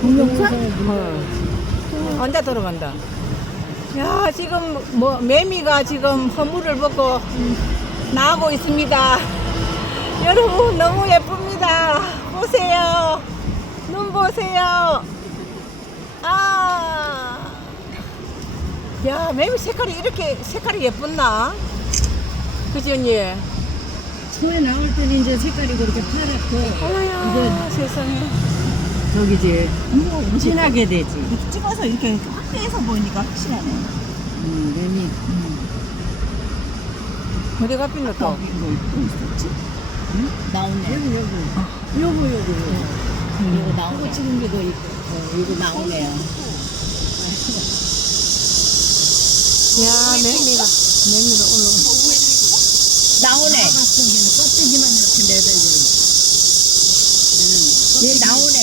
동영상? 어. 앉아 들어간다. 야, 지금 뭐 매미가 지금 허물을 벗고 음, 나오고 있습니다. 여러분 너무 예쁩니다. 보세요. 눈 보세요. 아. 야, 매미 색깔이 이렇게 색깔이 예쁘나? 그지 언니? 처음에 나올 때는 이제 색깔이 그렇게 파랗고 어머야, 세상에. 저기지 뭐, 진하게 되지. 이렇게 찍어서 이렇게 확대해서 보니까 확실하네. 음, 매미. 어디 가필러 또? 이거 또 있었지? 나오네. 여기 여기. 요거 요거 요거. 이거 나오네. 요거 찍은 게더 있고. 어, 요거 나오네요. 야, 매미가, 매미가 올라가. 나오네. 나갔으면 껍데기만 이렇게 내달려. 얘 나오네.